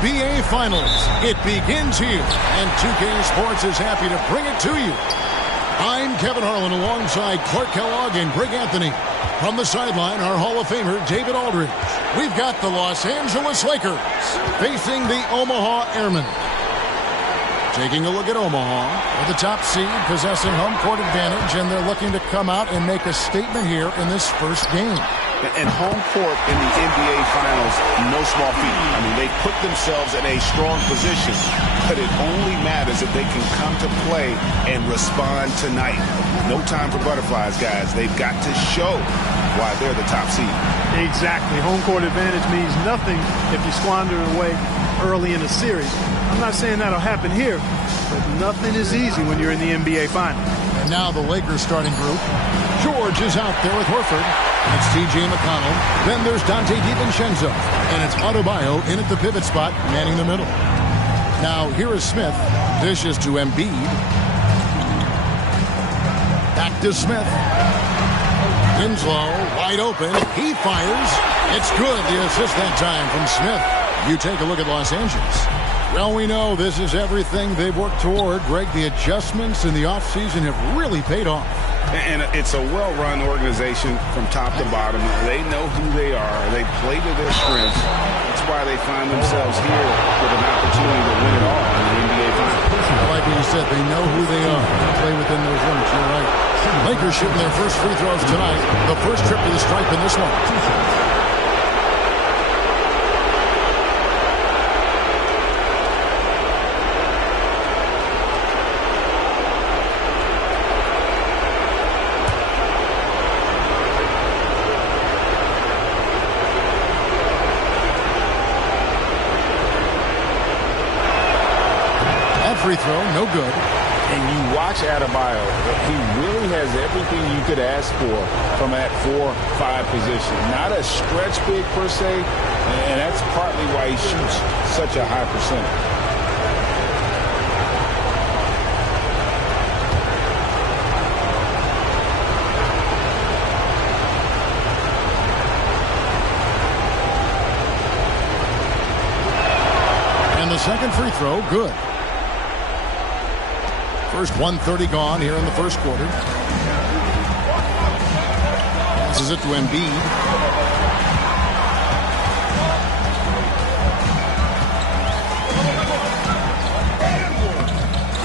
NBA Finals. It begins here, and 2K Sports is happy to bring it to you. I'm Kevin Harlan alongside Clark Kellogg and Greg Anthony. From the sideline, our Hall of Famer, David Aldridge. We've got the Los Angeles Lakers facing the Omaha Airmen. Taking a look at Omaha, with the top seed possessing home court advantage, and they're looking to come out and make a statement here in this first game. And home court in the NBA Finals, no small feat. I mean, they put themselves in a strong position, but it only matters if they can come to play and respond tonight. No time for butterflies, guys. They've got to show why they're the top seed. Exactly. Home court advantage means nothing if you squander it away early in a series. I'm not saying that'll happen here, but nothing is easy when you're in the NBA Finals. And now the Lakers starting group. George is out there with Horford. It's T.J. McConnell. Then there's Dante DiVincenzo. And it's Adebayo in at the pivot spot, manning the middle. Now here is Smith. Dishes to Embiid. Back to Smith. Winslow, wide open. He fires. It's good. The assist that time from Smith. You take a look at Los Angeles. Well, we know this is everything they've worked toward. Greg, the adjustments in the offseason have really paid off. And it's a well-run organization from top to bottom. They know who they are. They play to their strengths. That's why they find themselves here with an opportunity to win it all in the NBA Finals. Like you said, they know who they are. They play within those limits. You're right. Lakers shooting their first free throws tonight. The first trip to the stripe in this one. Free throw, no good. And you watch Adebayo. He really has everything you could ask for from that 4-5 position. Not a stretch big per se, and that's partly why he shoots such a high percentage. And the second free throw, good. First 1:30 gone here in the first quarter. Passes it to Embiid.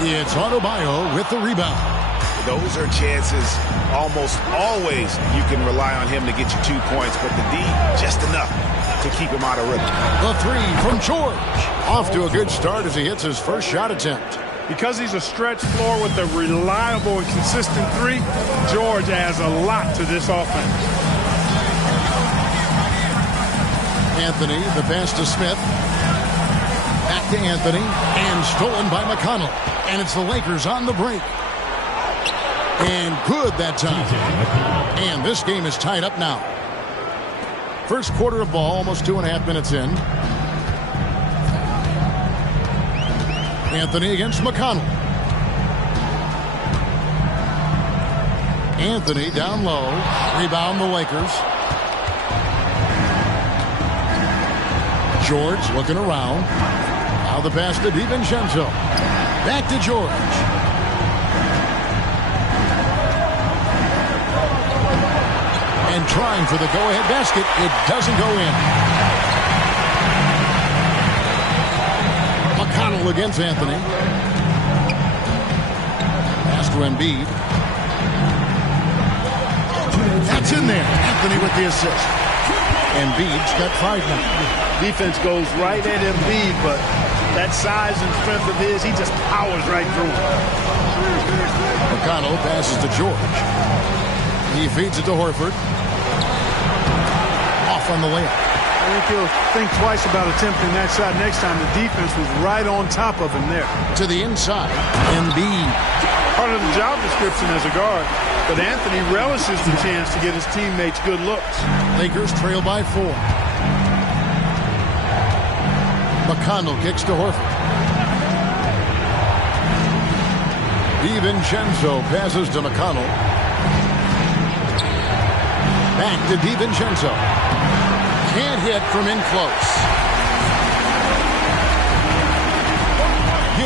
It's Adebayo with the rebound. Those are chances almost always you can rely on him to get you 2 points, but the D, just enough to keep him out of rhythm. The three from George. Off to a good start as he hits his first shot attempt. Because he's a stretch floor with a reliable and consistent three, George adds a lot to this offense. Anthony, the pass to Smith. Back to Anthony, and stolen by McConnell. And it's the Lakers on the break. And good that time. And this game is tied up now. First quarter of ball, almost 2.5 minutes in. Anthony against McConnell. Anthony down low. Rebound the Lakers. George looking around. Now the pass to DiVincenzo. Back to George. And trying for the go-ahead basket. It doesn't go in. McConnell against Anthony. Pass to Embiid. That's in there. Anthony with the assist. Embiid's got 5 now. Defense goes right at Embiid, but that size and strength of his, he just powers right through him. McConnell passes to George. He feeds it to Horford. Off on the layup. I think he'll think twice about attempting that shot next time. The defense was right on top of him there. To the inside, Embiid. Part of the job description as a guard, but Anthony relishes the chance to get his teammates good looks. Lakers trail by 4. McConnell kicks to Horford. DiVincenzo passes to McConnell. Back to DiVincenzo. Can't hit from in close.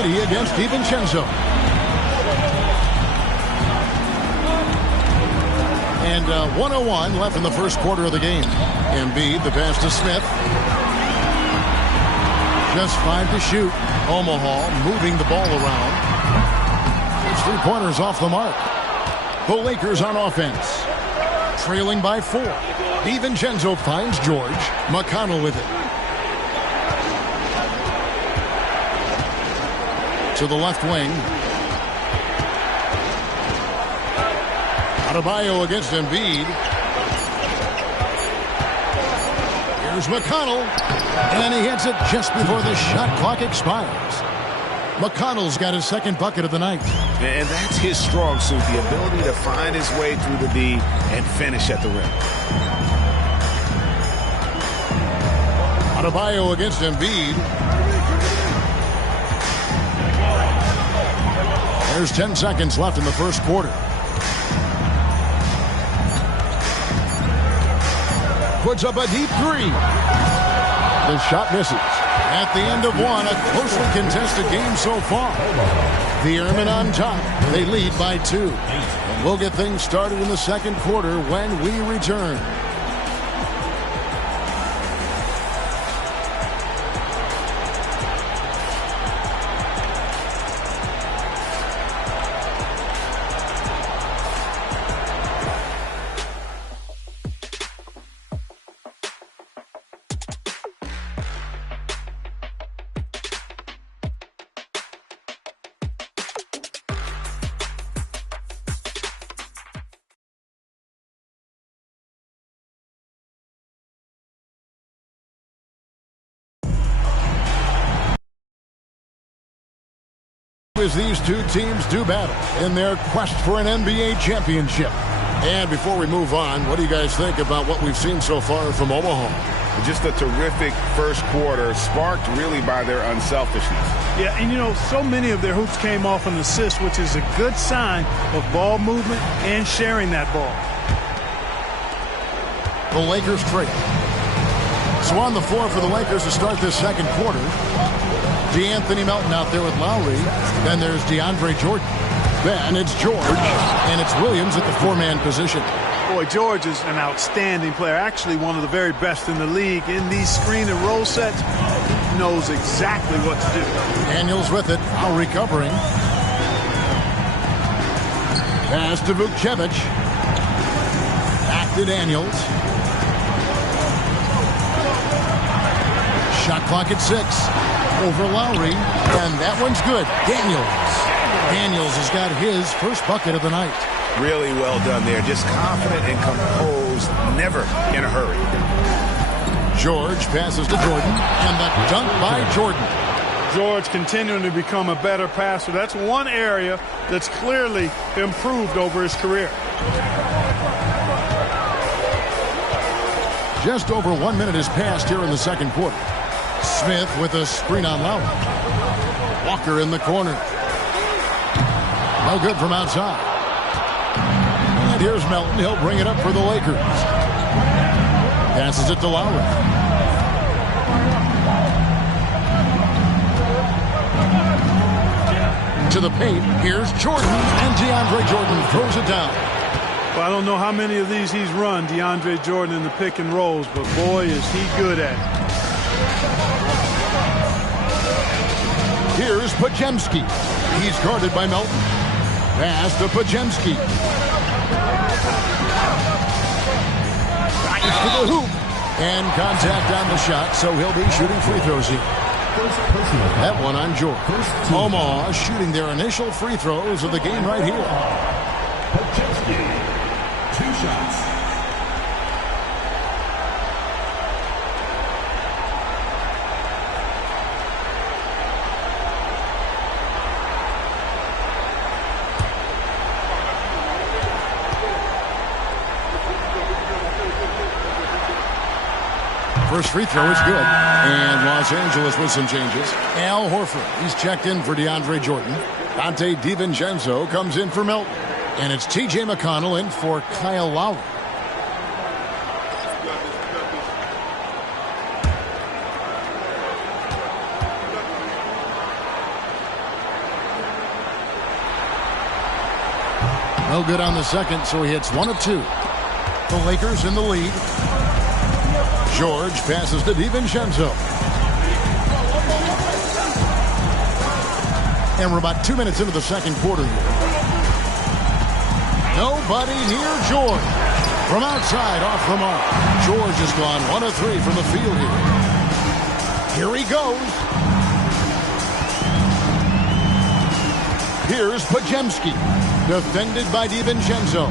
Giddey against DiVincenzo. And 1:01 left in the first quarter of the game. Embiid, the pass to Smith. Just 5 to shoot. Omaha moving the ball around. It's 3-pointers off the mark. The Lakers on offense. Trailing by 4. DiVincenzo finds George. McConnell with it. To the left wing. Adebayo against Embiid. Here's McConnell. And he hits it just before the shot clock expires. McConnell's got his second bucket of the night. And that's his strong suit, the ability to find his way through the D and finish at the rim. Adebayo against Embiid. There's 10 seconds left in the first quarter. Puts up a deep three. The shot misses. At the end of one, a closely contested game so far. The Airmen on top. They lead by 2. And we'll get things started in the second quarter when we return. As these two teams do battle in their quest for an NBA championship. And before we move on, what do you guys think about what we've seen so far from Omaha? Just a terrific first quarter, sparked really by their unselfishness. Yeah, and you know, so many of their hoops came off an assist, which is a good sign of ball movement and sharing that ball. The Lakers trade. So on the floor for the Lakers to start this second quarter, DeAnthony Melton out there with Lowry. Then there's DeAndre Jordan. Then it's George. And it's Williams at the 4-man position. Boy, George is an outstanding player. Actually, one of the very best in the league. In these screen and roll sets, he knows exactly what to do. Daniels with it. Lowry covering. Pass to Vukcevic. Back to Daniels. Shot clock at 6. Over Lowry, and that one's good. Daniels has got his first bucket of the night. Really well done there. Just confident and composed, never in a hurry. George passes to Jordan, and the dunk by Jordan. George continuing to become a better passer. That's one area that's clearly improved over his career. Just over 1 minute has passed here in the second quarter. Smith with a screen on Lowry. Walker in the corner. No good from outside. And here's Melton. He'll bring it up for the Lakers. Passes it to Lowry. To the paint. Here's Jordan. And DeAndre Jordan throws it down. Well, I don't know how many of these he's run, DeAndre Jordan, in the pick and rolls, but boy, is he good at it. Here's Podziemski. He's guarded by Melton. Pass to Podziemski. Right to the hoop. And contact on the shot, so he'll be shooting free throws here. That one on George. Omaha shooting their initial free throws of the game right here. Podziemski, 2 shots. First free throw is good. And Los Angeles with some changes. Al Horford, he's checked in for DeAndre Jordan. Dante DiVincenzo comes in for Melton. And it's T.J. McConnell in for Kyle Lowry. No good on the second, so he hits 1 of 2. The Lakers in the lead. George passes to DiVincenzo. And we're about 2 minutes into the second quarter here. Nobody near George. From outside, off the mark. George has gone 1 of 3 from the field here. Here he goes. Here's Podziemski. Defended by DiVincenzo.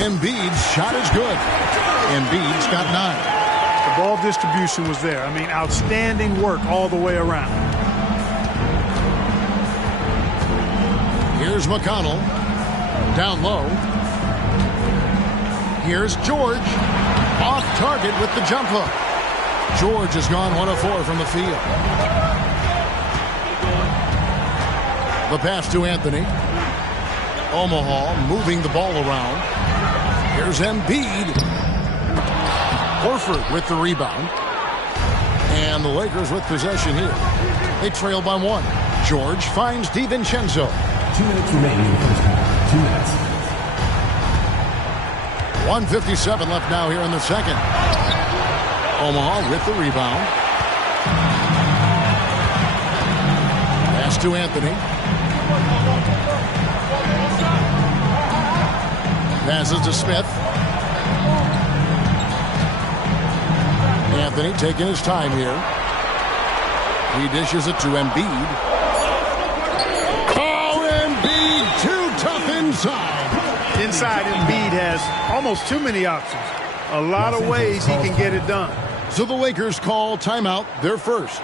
Embiid's shot is good. Embiid's got 9. The ball distribution was there. I mean, outstanding work all the way around. Here's McConnell. Down low. Here's George. Off target with the jump hook. George has gone 1 of 4 from the field. The pass to Anthony. Omaha moving the ball around. Here's Embiid. Horford with the rebound. And the Lakers with possession here. They trail by 1. George finds DiVincenzo. 2 minutes remaining in the first half. 2 minutes. 1:57 left now here in the second. Omaha with the rebound. Pass to Anthony. Passes to Smith. Anthony taking his time here. He dishes it to Embiid. Oh, Embiid too tough inside. Inside, Embiid has almost too many options. A lot of ways he can get it done. So the Lakers call timeout, their first.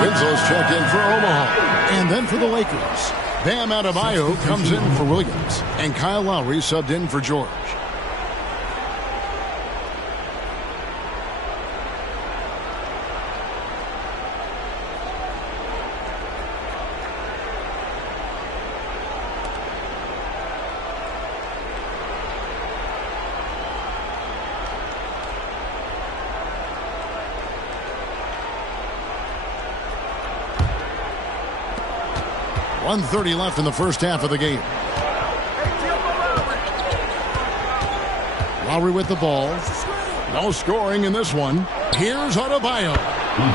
Winslow's checked in for Omaha. And then for the Lakers, Bam Adebayo comes in for Williams. And Kyle Lowry subbed in for George. .130 left in the first half of the game. Lowry with the ball. No scoring in this one. Here's Adebayo.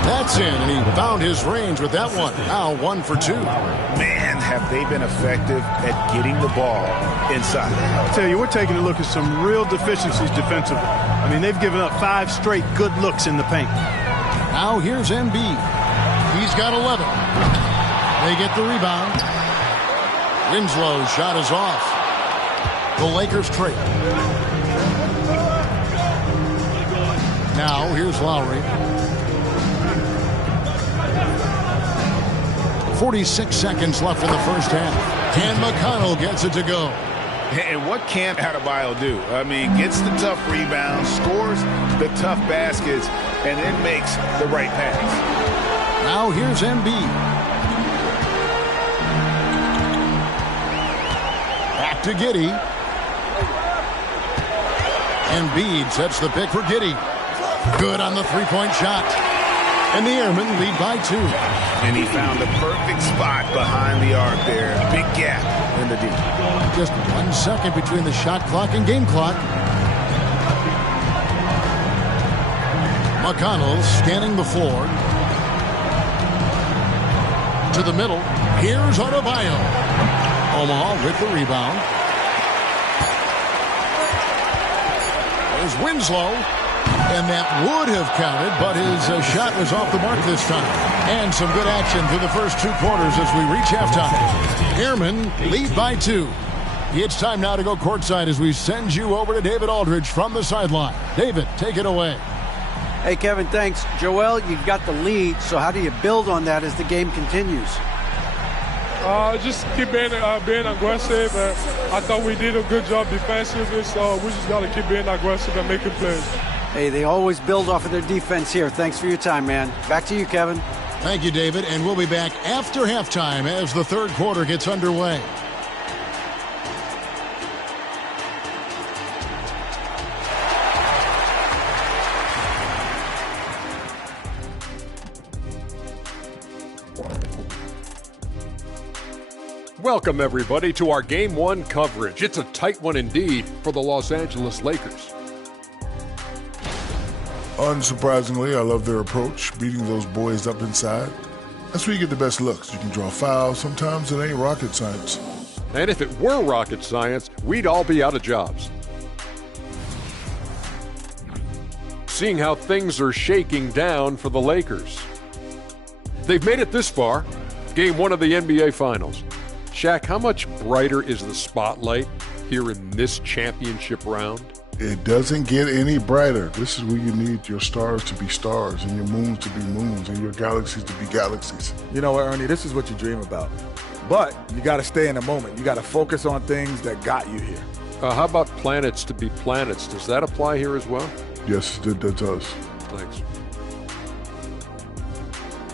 That's in, and he found his range with that one. Now 1 for 2. Man, have they been effective at getting the ball inside. I tell you, we're taking a look at some real deficiencies defensively. I mean, they've given up 5 straight good looks in the paint. Now here's Embiid. He's got 11. They get the rebound. Winslow's shot is off. The Lakers trail. Now here's Lowry. 46 seconds left in the first half. And McConnell gets it to go. And what can Adebayo do? I mean, gets the tough rebounds, scores the tough baskets, and then makes the right pass. Now here's Embiid. Back to Giddey. Embiid sets the pick for Giddey. Good on the three-point shot. And the Airmen lead by 2. And he found the perfect spot behind the arc there. Big gap in the D. Just 1 second between the shot clock and game clock. McConnell scanning the floor. To the middle. Here's Adebayo. Omaha with the rebound. There's Winslow. And that would have counted, but his shot was off the mark this time. And some good action through the first 2 quarters as we reach halftime. Airmen lead by 2. It's time now to go courtside as we send you over to David Aldridge from the sideline. David, take it away. Hey, Kevin, thanks. Joel, you've got the lead, so how do you build on that as the game continues? Just keep being aggressive. I thought we did a good job defensively, so we just got to keep being aggressive and making plays. Hey, they always build off of their defense here. Thanks for your time, man. Back to you, Kevin. Thank you, David, and we'll be back after halftime as the third quarter gets underway. Welcome, everybody, to our Game 1 coverage. It's a tight one indeed for the Los Angeles Lakers. Unsurprisingly, I love their approach, beating those boys up inside. That's where you get the best looks. You can draw fouls. Sometimes it ain't rocket science. And if it were rocket science, we'd all be out of jobs. Seeing how things are shaking down for the Lakers. They've made it this far, Game 1 of the NBA Finals. Shaq, how much brighter is the spotlight here in this championship round? It doesn't get any brighter. This is where you need your stars to be stars and your moons to be moons and your galaxies to be galaxies. You know what, Ernie, this is what you dream about. But you got to stay in the moment. You got to focus on things that got you here. How about planets to be planets? Does that apply here as well? Yes, that does. Thanks.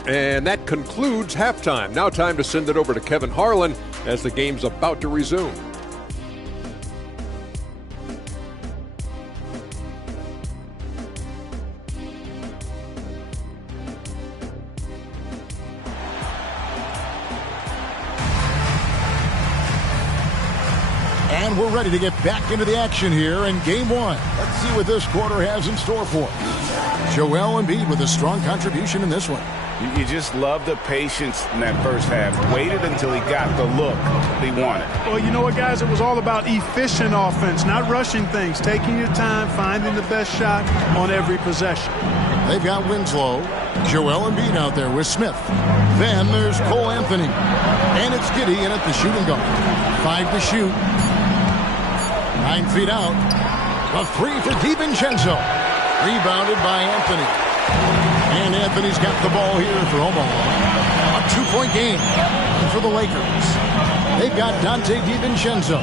And that concludes halftime. Now time to send it over to Kevin Harlan as the game's about to resume. And we're ready to get back into the action here in Game 1. Let's see what this quarter has in store for us. Joel Embiid with a strong contribution in this one. You just love the patience in that first half. Waited until he got the look he wanted. Well, you know what, guys? It was all about efficient offense, not rushing things, taking your time, finding the best shot on every possession. They've got Winslow, Joel Embiid out there with Smith. Then there's Cole Anthony. And it's Giddey in at the shooting guard. 5 to shoot. 9 feet out. A 3 for DiVincenzo. Rebounded by Anthony. And Anthony's got the ball here for Omaha. A 2-point game for the Lakers. They've got Dante DiVincenzo.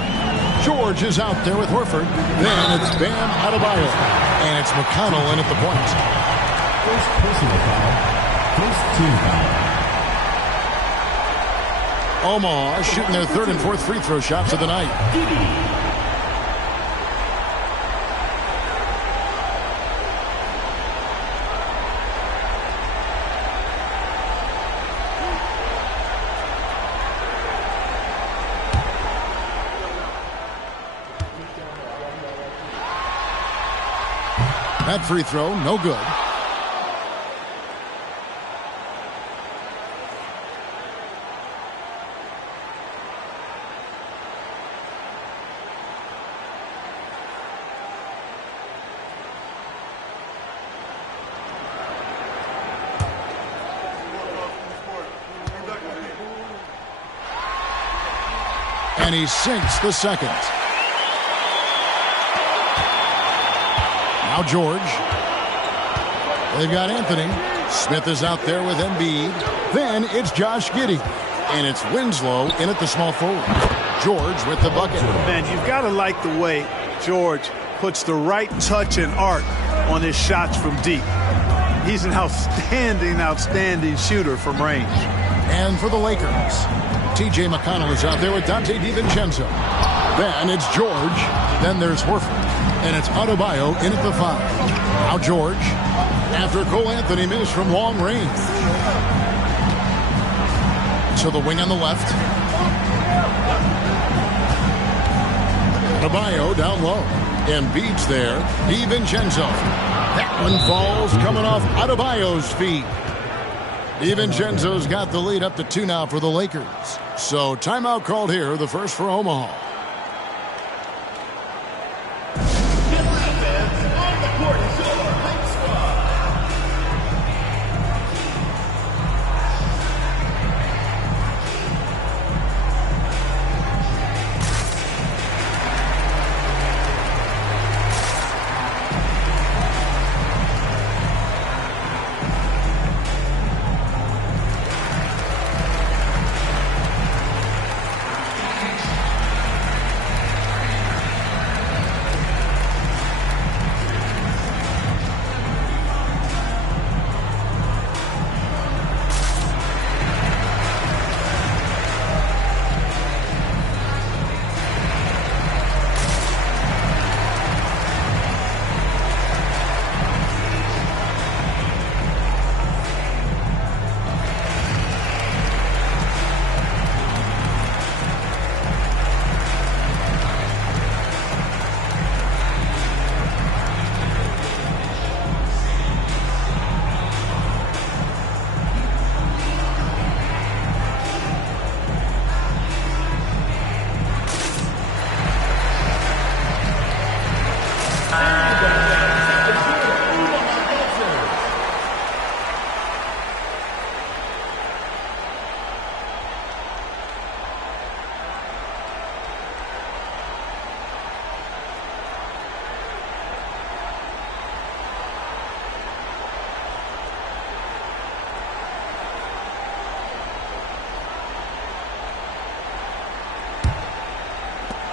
George is out there with Horford. Then it's Bam Adebayo. And it's McConnell in at the point. First personal foul. First team foul. Omaha shooting their 3rd and 4th free throw shots of the night. That free throw, no good. And he sinks the second. Now George. They've got Anthony. Smith is out there with Embiid. Then it's Josh Giddey. And it's Winslow in at the small forward. George with the bucket. Man, you've got to like the way George puts the right touch and arc on his shots from deep. He's an outstanding shooter from range. And for the Lakers, T.J. McConnell is out there with Dante DiVincenzo. Then it's George. Then there's Horford. And it's Adebayo in at the 5. Now George. after Cole Anthony missed from long range. To the wing on the left. Adebayo down low. Embiid's there. DiVincenzo. That one falls coming off Adebayo's feet. DiVincenzo's got the lead up to 2 now for the Lakers. So timeout called here, the first for Omaha.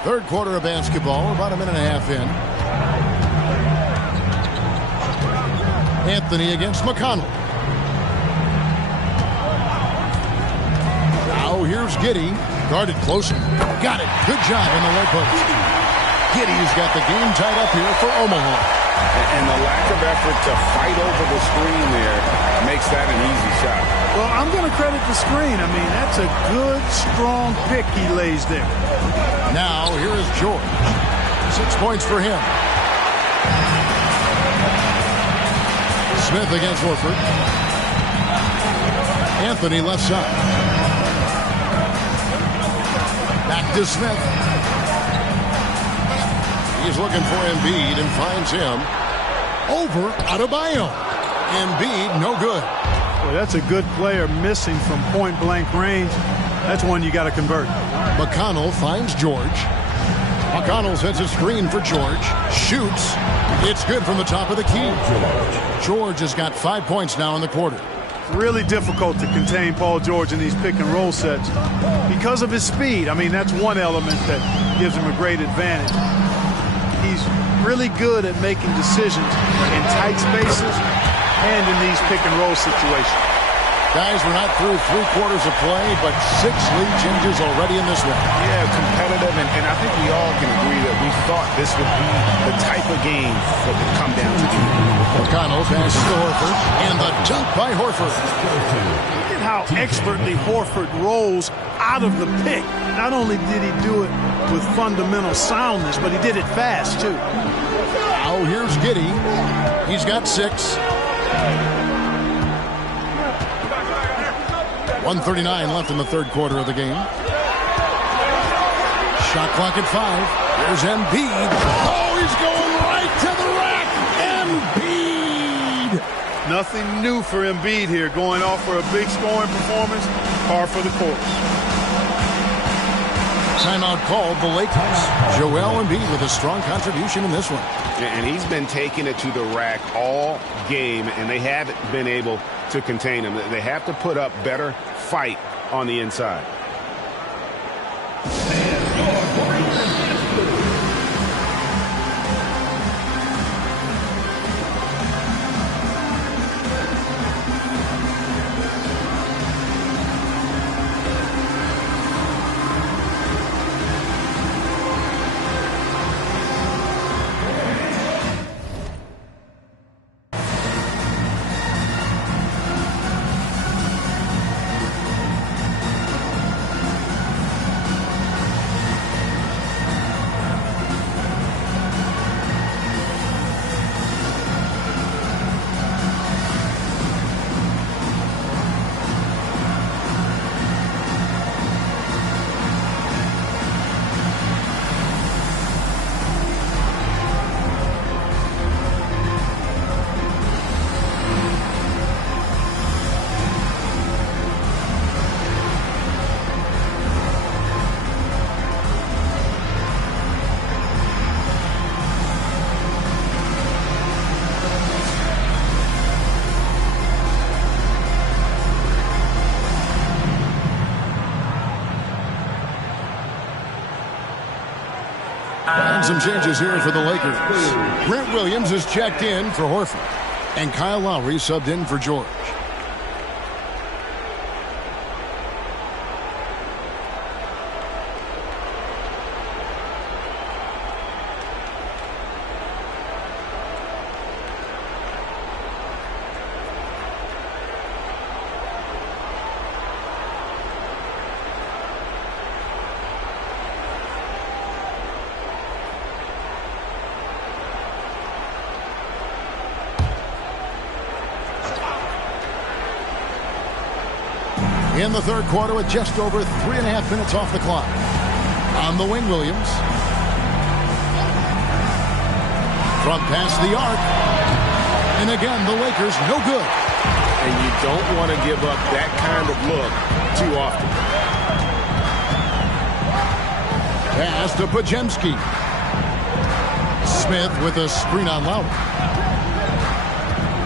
Third quarter of basketball. We're about a minute and a half in. Anthony against McConnell. Now here's Giddey. Guarded closely. Got it. Good job in the right post. Giddey's got the game tied up here for Omaha. And the lack of effort to fight over the screen there makes that an easy shot. Well, I'm going to credit the screen. I mean, that's a good, strong pick he lays there. Now, here is George. 6 points for him. Smith against Horford. Anthony left side. Back to Smith. He's looking for Embiid and finds him. Over Adebayo. Embiid, no good. Well, that's a good player missing from point-blank range. That's one you got to convert. McConnell finds George. McConnell sets a screen for George. Shoots. It's good from the top of the key. George has got 5 points now in the quarter. Really difficult to contain Paul George in these pick-and-roll sets because of his speed. I mean, that's one element that gives him a great advantage. He's really good at making decisions in tight spaces and in these pick-and-roll situations. Guys, we're not through 3 quarters of play, but 6 lead changes already in this one. Yeah, competitive, and I think we all can agree that we thought this would be the type of game that would come down to the end. McConnell passes to Horford, and the dunk by Horford. Look at how expertly Horford rolls out of the pick. Not only did he do it with fundamental soundness, but he did it fast, too. Now here's Giddey. He's got 6. 1:39 left in the third quarter of the game. Shot clock at 5. There's Embiid. Oh, he's going right to the rack. Embiid. Nothing new for Embiid here. Going off for a big scoring performance. Par for the course. Timeout called the Lakers. Joel Embiid with a strong contribution in this one. And he's been taking it to the rack all game, and they haven't been able to contain him. They have to put up better fight on the inside. And some changes here for the Lakers. Grant Williams is checked in for Horford. And Kyle Lowry subbed in for George. In the third quarter with just over 3.5 minutes off the clock. On the wing, Williams. From past the arc. And again, the Lakers no good. And you don't want to give up that kind of look too often. Pass to Podziemski. Smith with a screen on Lowry.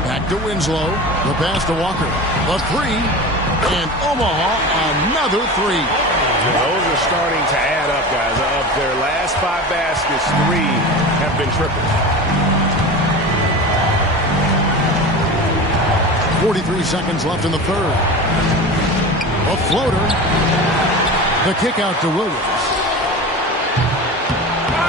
Back to Winslow. The pass to Walker. The three. And Omaha, another three. Those are starting to add up, guys. Of their last 5 baskets, 3 have been triples. 43 seconds left in the third. A floater. The kick out to Williams.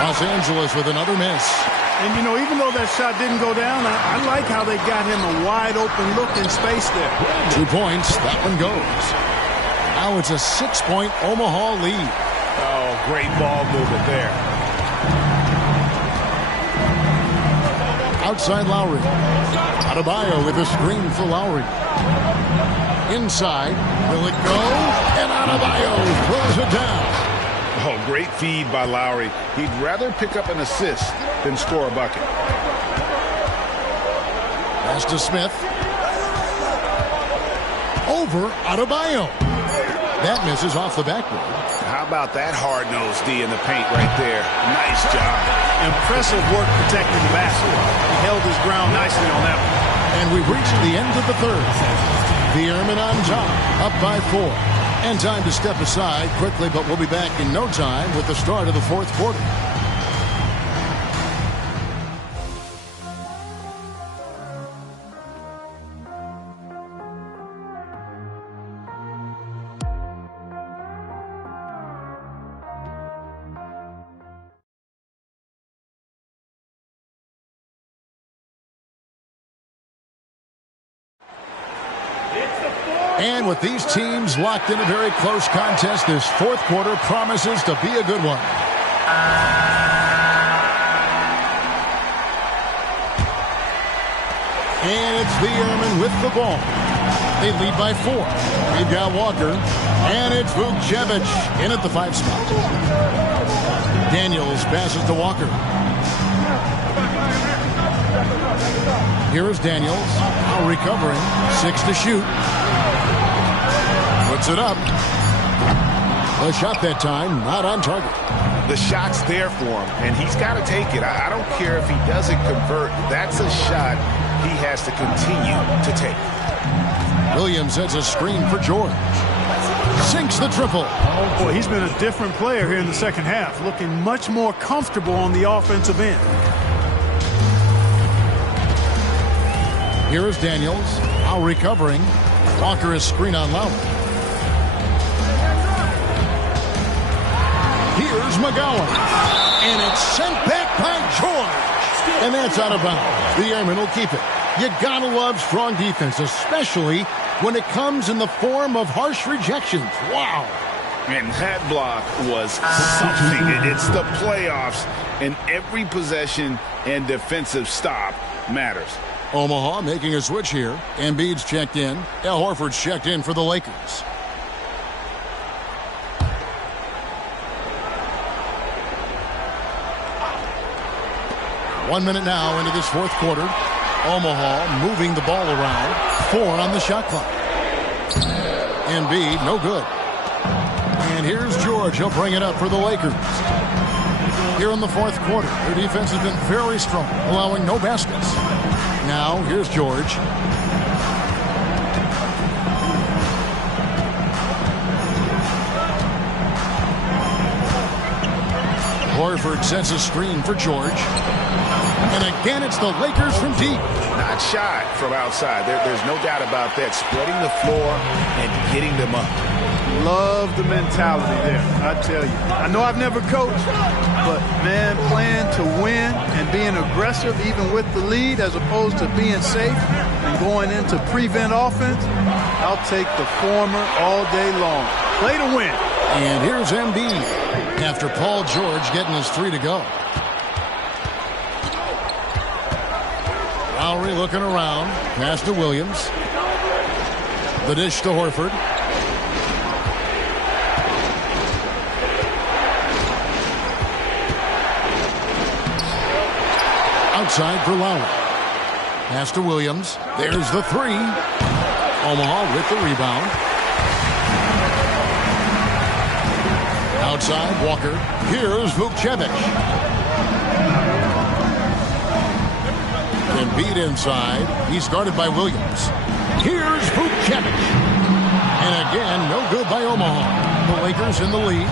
Los Angeles with another miss. And, you know, even though that shot didn't go down, I like how they got him a wide-open look in space there. 2 points. That one goes. Now it's a 6-point Omaha lead. Oh, great ball movement there. Outside Lowry. Adebayo with a screen for Lowry. Inside. Will it go? And Adebayo throws it down. Oh, great feed by Lowry. He'd rather pick up an assist than score a bucket. Pass to Smith. Over Adebayo. That misses off the backboard. How about that hard-nosed D in the paint right there? Nice job. Impressive work protecting the basket. He held his ground nicely on that one. And we've reached the end of the third. The Airmen on top, up by 4. And time to step aside quickly, but we'll be back in no time with the start of the fourth quarter. And with these teams locked in a very close contest, this fourth quarter promises to be a good one. And it's the Airmen with the ball. They lead by 4. They've got Walker. And it's Vukcevic in at the 5 spot. Daniels passes to Walker. Here is Daniels. Now recovering. 6 to shoot. Puts it up. The shot that time, not on target. The shot's there for him, and he's got to take it. I don't care if he doesn't convert. That's a shot he has to continue to take. Williams sets a screen for George. Sinks the triple. Boy, he's been a different player here in the second half, looking much more comfortable on the offensive end. Here is Daniels, now recovering. Walker is screen on Lowry. Here's McGowan. And it's sent back by George. And that's out of bounds. The Airmen will keep it. You gotta love strong defense, especially when it comes in the form of harsh rejections. Wow. And that block was something. It's the playoffs, and every possession and defensive stop matters. Omaha making a switch here. Embiid's checked in. Al Horford's checked in for the Lakers. One minute now into this fourth quarter. Omaha moving the ball around. 4 on the shot clock. Embiid, no good. And here's George. He'll bring it up for the Lakers. Here in the fourth quarter, their defense has been very strong, allowing no baskets. Now, here's George. Horford sets a screen for George. And again, it's the Lakers from deep. Not shy from outside. There's no doubt about that. Spreading the floor and getting them up. Love the mentality there, I tell you. I know I've never coached, but, man, playing to win and being aggressive even with the lead as opposed to being safe and going into prevent offense, I'll take the former all day long. Play to win. And here's Embiid after Paul George getting his 3 to go. Lowry looking around. Pass to Williams. The dish to Horford. Outside for Lowry. Pass to Williams. There's the 3. Omaha with the rebound. Outside, Walker. Here's Vukcevic. Embiid inside. He's guarded by Williams. Here's Vukcevic. And again, no good by Omaha. The Lakers in the lead.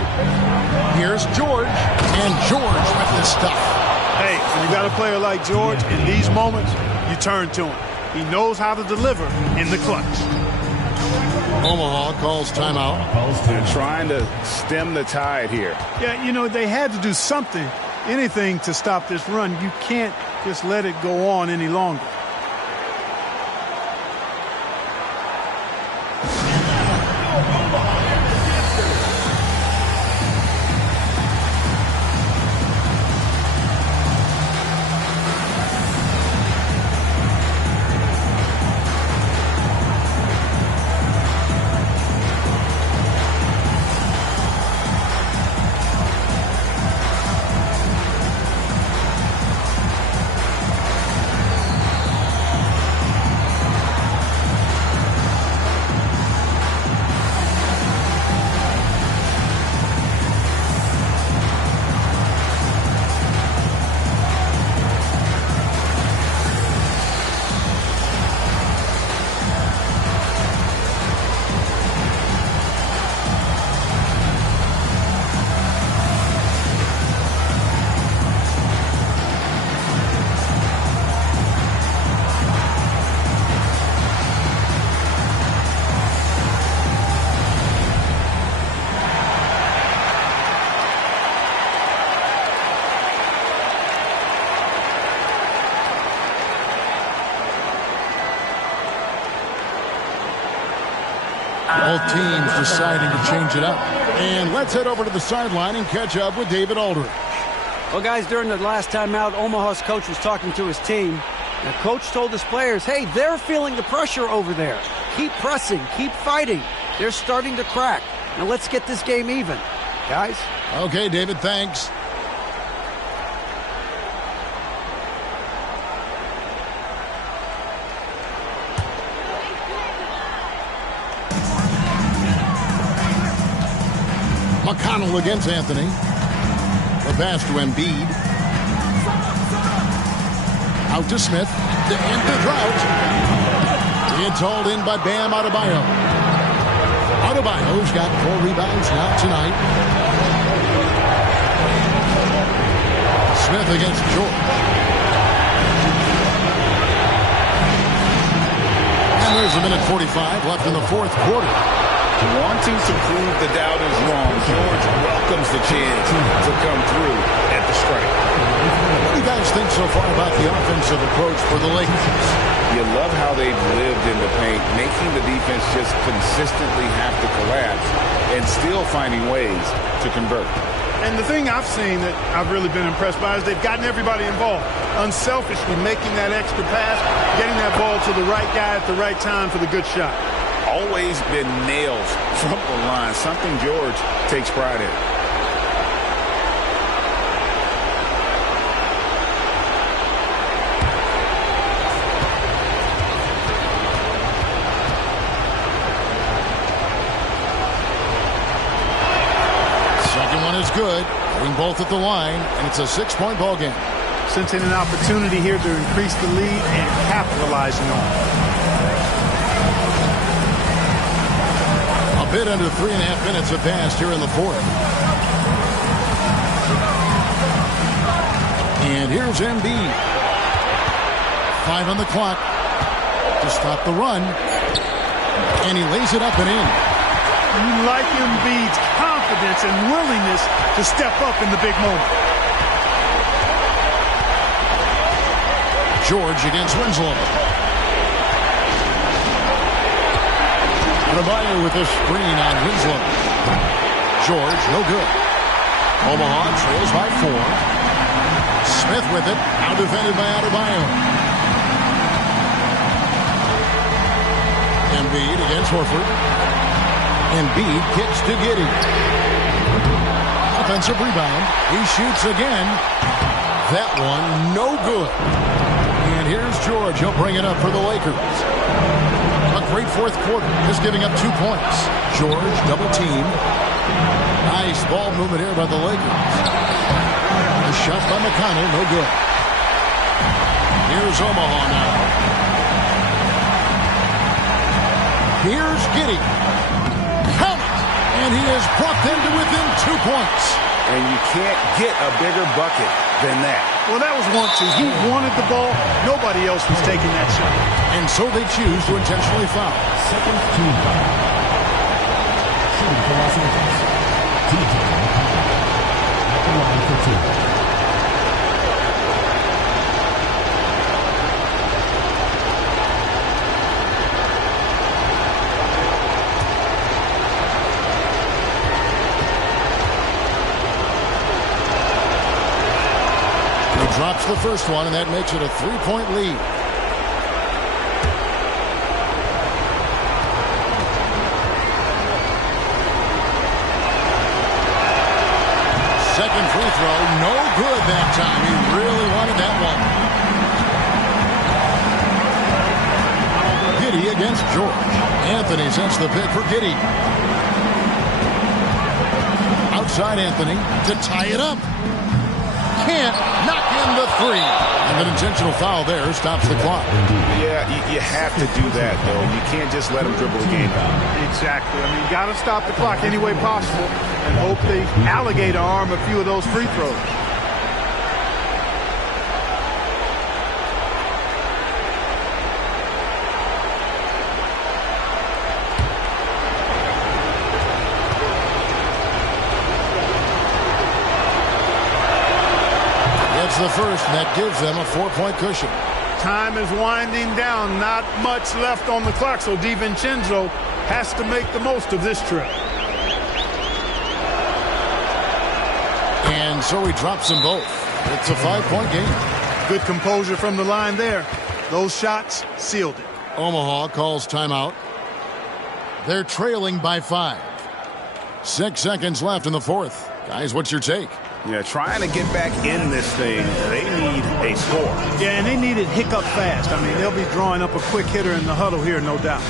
Here's George. And George with the stuff. Hey, when you got a player like George, in these moments, you turn to him. He knows how to deliver in the clutch. Omaha calls timeout. They're trying to stem the tide here. Yeah, you know, they had to do something, anything to stop this run. You can't just let it go on any longer. Both teams deciding to change it up. And let's head over to the sideline and catch up with David Aldridge. Well, guys, during the last timeout, Omaha's coach was talking to his team. The coach told his players, hey, they're feeling the pressure over there. Keep pressing. Keep fighting. They're starting to crack. Now let's get this game even, guys. Okay, David, thanks. McConnell against Anthony. The pass to Embiid. Out to Smith. To end the drought. It's hauled in by Bam Adebayo. Adebayo's got 4 rebounds now tonight. Smith against George. And there's a minute 45 left in the fourth quarter. Wanting to prove the doubters wrong, George welcomes the chance to come through at the strike. What do you guys think so far about the offensive approach for the Lakers? You love how they've lived in the paint, making the defense just consistently have to collapse and still finding ways to convert. And the thing I've seen that I've really been impressed by is they've gotten everybody involved. Unselfishly making that extra pass, getting that ball to the right guy at the right time for the good shot. Always been nails from the line, something George takes pride in. Second one is good. Getting both at the line, and it's a 6-point ball game. Sensing an opportunity here to increase the lead and capitalizing on it. A bit under 3.5 minutes have passed here in the fourth. And here's Embiid. 5 on the clock to stop the run. And he lays it up and in. You like Embiid's confidence and willingness to step up in the big moment. George against Winslow. Adebayo with a screen on Winslow. George, no good. Omaha trails by 4. Smith with it. Now defended by Adebayo. Embiid against Horford. Embiid kicks to Giddey. Offensive rebound. He shoots again. That one no good. And here's George. He'll bring it up for the Lakers. A great fourth quarter. Just giving up 2 points. George double teamed. Nice ball movement here by the Lakers. A shot by McConnell. No good. Here's Omaha now. Here's Giddey. Count it. And he has brought them to within 2 points. And you can't get a bigger bucket than that. Well, that was one, too. He wanted the ball. Nobody else was taking that shot. And so they choose to intentionally foul. Second team foul. Shooting for Los Angeles. TJ at the line for 2. Drops the first one, and that makes it a 3-point lead. Second free throw, no good that time. He really wanted that one. Giddey against George. Anthony sends the pick for Giddey. Outside Anthony to tie it up. Can't knock in the 3. And an intentional foul there stops the clock. Yeah, you have to do that, though. You can't just let them dribble the game out. Exactly. I mean, you got to stop the clock any way possible and hope they alligator arm a few of those free throws. The first, and that gives them a 4-point cushion. Time is winding down. Not much left on the clock, so DiVincenzo has to make the most of this trip. And so he drops them both. It's a 5-point game. Good composure from the line there. Those shots sealed it. Omaha calls timeout. They're trailing by 5. 6 seconds left in the fourth. Guys, what's your take? Yeah, trying to get back in this thing, they need a score. Yeah, and they need it hiccup fast. I mean, they'll be drawing up a quick hitter in the huddle here, no doubt.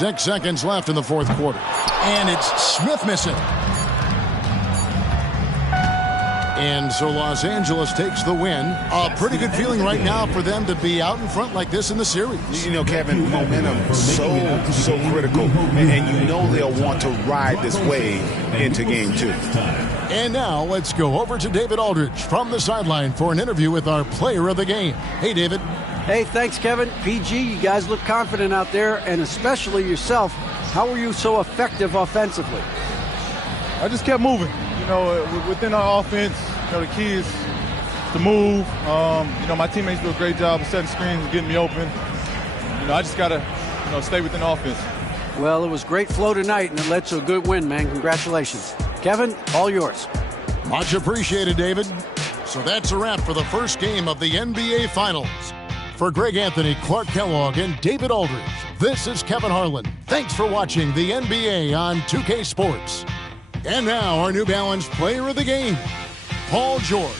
6 seconds left in the fourth quarter. And it's Smith missing. And so Los Angeles takes the win. A pretty good feeling right now for them to be out in front like this in the series. You know, Kevin, momentum so critical. And you know they'll want to ride this wave into game 2. And now let's go over to David Aldridge from the sideline for an interview with our player of the game. Hey, David. Hey, thanks, Kevin. PG, you guys look confident out there, and especially yourself. How were you so effective offensively? I just kept moving. You know, within our offense, you know, the key is to move. You know, my teammates do a great job of setting screens and getting me open. You know, I just got to, you know, stay within offense. Well, it was great flow tonight, and it led to a good win, man. Congratulations. Kevin, all yours. Much appreciated, David. So that's a wrap for the first game of the NBA Finals. For Greg Anthony, Clark Kellogg, and David Aldridge, this is Kevin Harlan. Thanks for watching the NBA on 2K Sports. And now our New Balance player of the game, Paul George.